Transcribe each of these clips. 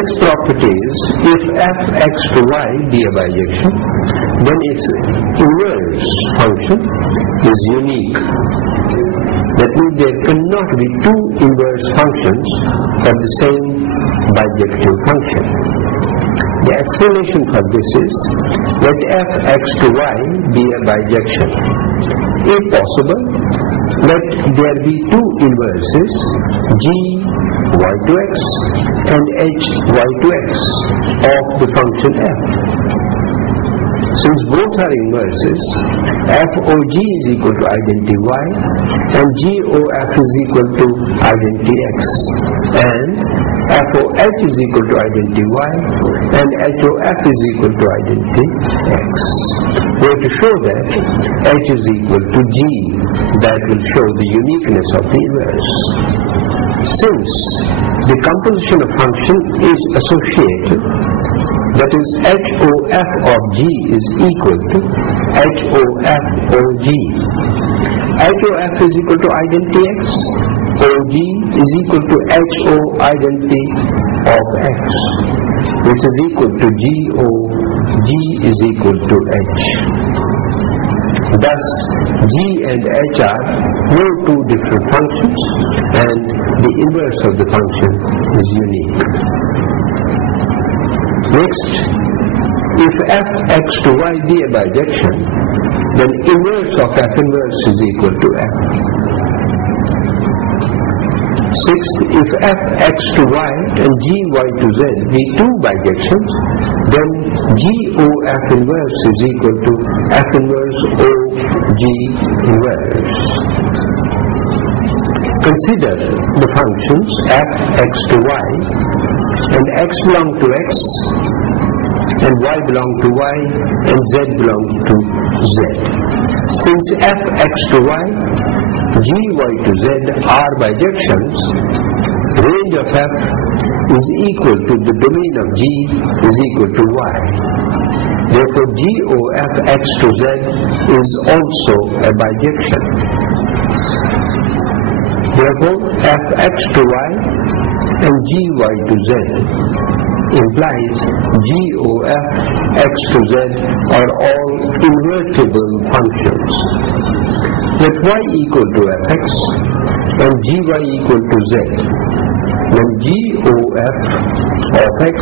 Next property is, if fx to y be a bijection, then its inverse function is unique. That means there cannot be two inverse functions for the same bijective function. The explanation for this is, let fx to y be a bijection. If possible, let there be two inverses, g y to x and h y to x of the function f. Since both are inverses, f o g is equal to identity y and g o f is equal to identity x, and f o h is equal to identity y and h o f is equal to identity x. We have to show that h is equal to g. That will show the uniqueness of the inverse. Since the composition of function is associative, that is HOF of g is equal to HOF OG. HOF is equal to identity x, OG is equal to HO identity of x, which is equal to GO, G is equal to H. Thus, G and H are no two different functions, and the inverse of the function is unique. Next, if fx to y be a bijection, then inverse of f inverse is equal to f. Sixth, if fx to y and gy to z be two bijections, then GOF inverse is equal to f inverse OG inverse. Consider the functions fx to y and x belong to x and y belong to y and z belong to z. Since fx to y, gy to z are bijections, range of f is equal to the domain of g is equal to y. Therefore, GOF x to z is also a bijection. Therefore, fx to y and gy to z implies GOF x to z are all invertible functions. Let y equal to fx and gy equal to z, then GOF of x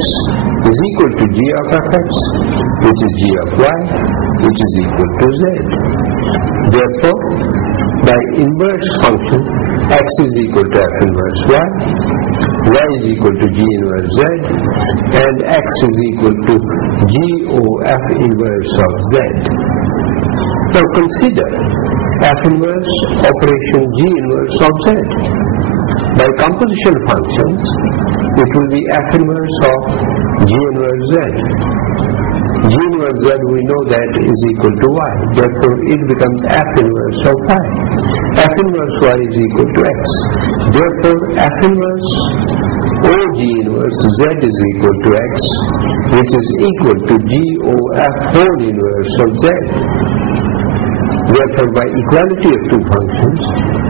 is equal to g of fx, which is g of y, which is equal to z. Therefore, by inverse function, x is equal to f inverse y is equal to g inverse z, and x is equal to GOF inverse of z. Now consider f inverse operation g inverse of z. By composition functions, it will be f inverse of g inverse z. G inverse z, we know that is equal to y. Therefore, it becomes f inverse of y. F inverse y is equal to x. Therefore, f inverse OG inverse z is equal to x, which is equal to GOF whole inverse of z. Therefore, by equality of two functions,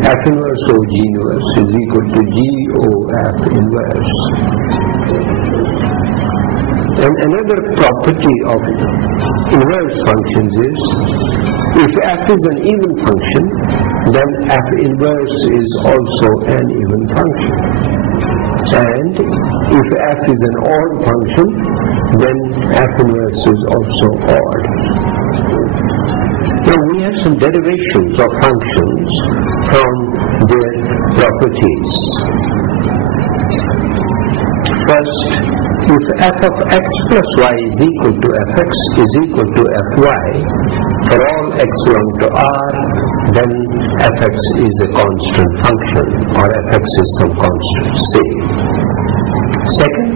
f inverse OG inverse is equal to GOF inverse. And another property of inverse functions is, if f is an even function, then f inverse is also an even function. And if f is an odd function, then f inverse is also odd. Now we have some derivations of functions from their properties. First, if f of x plus y is equal to fx is equal to fy, for all x belong to R, then fx is a constant function, or fx is some constant, say. Second,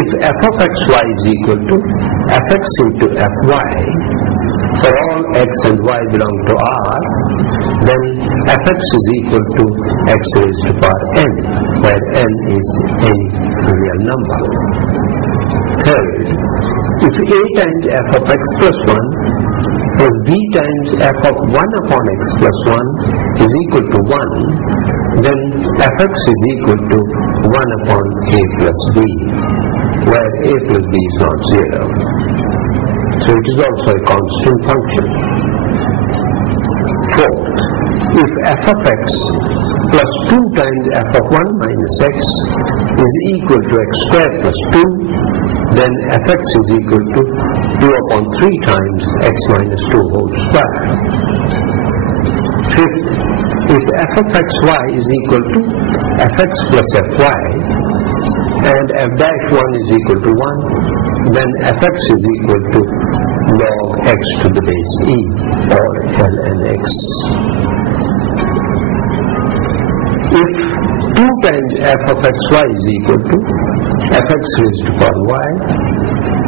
if f of xy is equal to fx into fy, for all x and y belong to R, then fx is equal to x raised to power n, where n is any real number. Third, if a times f of x plus 1 plus b times f of 1 upon x plus 1 is equal to 1, then fx is equal to 1 upon a plus b. where a plus b is not 0. So it is also a constant function. Fourth, if f of x plus 2 times f of 1 minus x is equal to x squared plus 2, then fx is equal to 2 upon 3 times x minus 2 whole square. Fifth, if f of xy is equal to fx plus fy and f dash 1 is equal to 1, then fx is equal to log x to the base e, or ln x. If 2 times f of xy is equal to fx raised to power y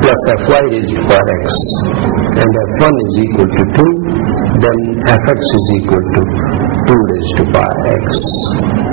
plus fy raised to power x and f1 is equal to 2, then fx is equal to 2 raised to power x.